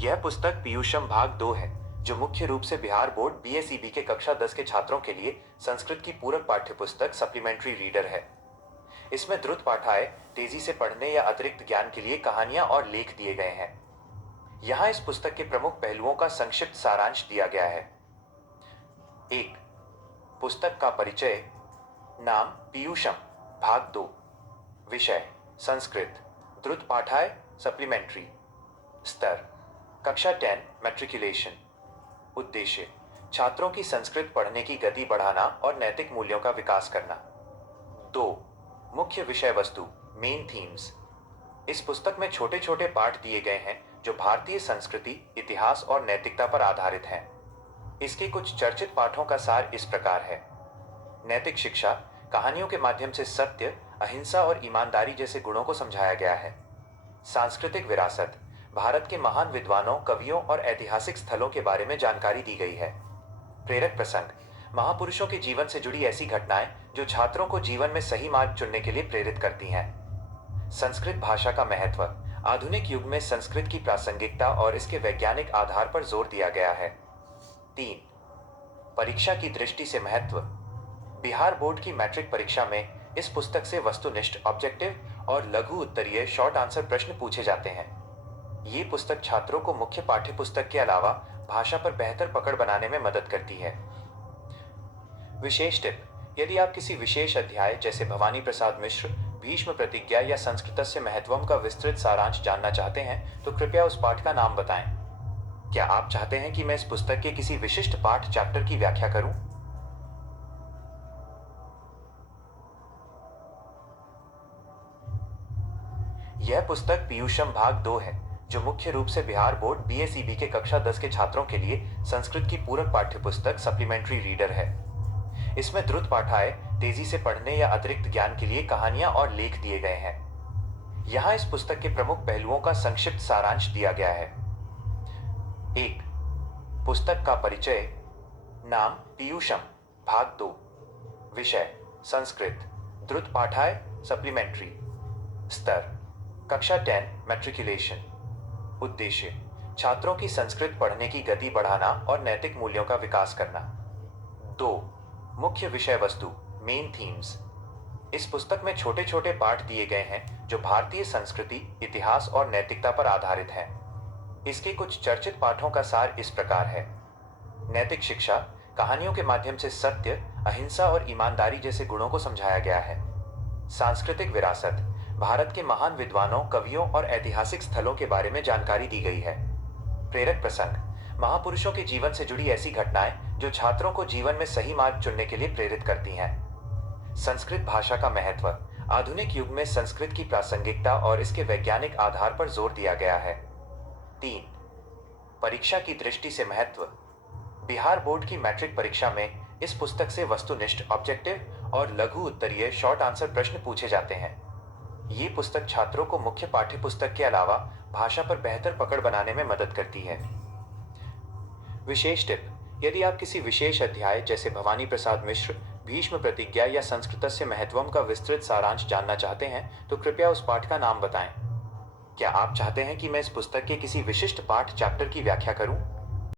यह पुस्तक पीयूषम भाग 2 है, जो मुख्य रूप से बिहार बोर्ड बीएसईबी के कक्षा 10 के छात्रों के लिए संस्कृत की पूरक पाठ्यपुस्तक सप्लीमेंट्री रीडर है। इसमें द्रुत पाठाएं, तेजी से पढ़ने या अतिरिक्त ज्ञान के लिए कहानियां और लेख दिए गए हैं। यहाँ इस पुस्तक के प्रमुख पहलुओं का संक्षिप्त सारांश दिया गया है। 1. पुस्तक का परिचय। नाम पीयूषम, भाग 2। विषय संस्कृत, द्रुत पाठाएं सप्लीमेंट्री। स्तर कक्षा 10 मैट्रिकुलेशन। उद्देश्य छात्रों की संस्कृत पढ़ने की गति बढ़ाना और नैतिक मूल्यों का विकास करना। 2. मुख्य विषय वस्तु मेन थीम्स। इस पुस्तक में छोटे छोटे पाठ दिए गए हैं जो भारतीय संस्कृति, इतिहास और नैतिकता पर आधारित हैं। इसके कुछ चर्चित पाठों का सार इस प्रकार है। नैतिक शिक्षा, कहानियों के माध्यम से सत्य, अहिंसा और ईमानदारी जैसे गुणों को समझाया गया है। सांस्कृतिक विरासत, भारत के महान विद्वानों, कवियों और ऐतिहासिक स्थलों के बारे में जानकारी दी गई है। प्रेरक प्रसंग, महापुरुषों के जीवन से जुड़ी ऐसी घटनाएं जो छात्रों को जीवन में सही मार्ग चुनने के लिए प्रेरित करती हैं। संस्कृत भाषा का महत्व, आधुनिक युग में संस्कृत की प्रासंगिकता और इसके वैज्ञानिक आधार पर जोर दिया गया है। 3. परीक्षा की दृष्टि से महत्व। बिहार बोर्ड की मैट्रिक परीक्षा में इस पुस्तक से वस्तुनिष्ठ, ऑब्जेक्टिव और लघु उत्तरीय शॉर्ट आंसर प्रश्न पूछे जाते हैं। ये पुस्तक छात्रों को मुख्य पाठ्य पुस्तक के अलावा भाषा पर बेहतर पकड़ बनाने में मदद करती है। विशेष टिप, यदि आप किसी विशेष अध्याय जैसे भवानी प्रसाद मिश्र, भीष्म प्रतिज्ञा या संस्कृतस्य महत्वम का विस्तृत सारांश जानना चाहते हैं तो कृपया उस पाठ का नाम बताएं। क्या आप चाहते हैं कि मैं इस पुस्तक के किसी विशिष्ट पाठ चैप्टर की व्याख्या करूं? यह पुस्तक पीयूषम भाग 2 है, जो मुख्य रूप से बिहार बोर्ड बीएसईबी के कक्षा 10 के छात्रों के लिए संस्कृत की पूरक पाठ्यपुस्तक सप्लीमेंट्री रीडर है। इसमें द्रुत पाठाएं, तेजी से पढ़ने या अतिरिक्त ज्ञान के लिए कहानियां और लेख दिए गए हैं। यहाँ इस पुस्तक के प्रमुख पहलुओं का संक्षिप्त सारांश दिया गया है। 1. पुस्तक का परिचय। नाम पीयूषम, भाग 2। विषय संस्कृत, द्रुत पाठाएं सप्लीमेंट्री। स्तर कक्षा 10 मैट्रिकुलेशन। उद्देश्य छात्रों की संस्कृत पढ़ने की गति बढ़ाना और नैतिक मूल्यों का विकास करना। 2. मुख्य विषय वस्तु मेन थीम्स। इस पुस्तक में छोटे छोटे पाठ दिए गए हैं जो भारतीय संस्कृति, इतिहास और नैतिकता पर आधारित हैं। इसके कुछ चर्चित पाठों का सार इस प्रकार है। नैतिक शिक्षा, कहानियों के माध्यम से सत्य, अहिंसा और ईमानदारी जैसे गुणों को समझाया गया है। सांस्कृतिक विरासत, भारत के महान विद्वानों, कवियों और ऐतिहासिक स्थलों के बारे में जानकारी दी गई है। प्रेरक प्रसंग, महापुरुषों के जीवन से जुड़ी ऐसी घटनाएं जो छात्रों को जीवन में सही मार्ग चुनने के लिए प्रेरित करती हैं। संस्कृत भाषा का महत्व, आधुनिक युग में संस्कृत की प्रासंगिकता और इसके वैज्ञानिक आधार पर जोर दिया गया है। 3. परीक्षा की दृष्टि से महत्व। बिहार बोर्ड की मैट्रिक परीक्षा में इस पुस्तक से वस्तुनिष्ठ, ऑब्जेक्टिव और लघु उत्तरीय शॉर्ट आंसर प्रश्न पूछे जाते हैं। ये पुस्तक छात्रों को मुख्य पाठ्य पुस्तक के अलावा भाषा पर बेहतर पकड़ बनाने में मदद करती है। विशेष टिप, यदि आप किसी विशेष अध्याय जैसे भवानी प्रसाद मिश्र, भीष्म प्रतिज्ञा या संस्कृतस्य महत्वम का विस्तृत सारांश जानना चाहते हैं तो कृपया उस पाठ का नाम बताएं। क्या आप चाहते हैं कि मैं इस पुस्तक के किसी विशिष्ट पाठ चैप्टर की व्याख्या करूं?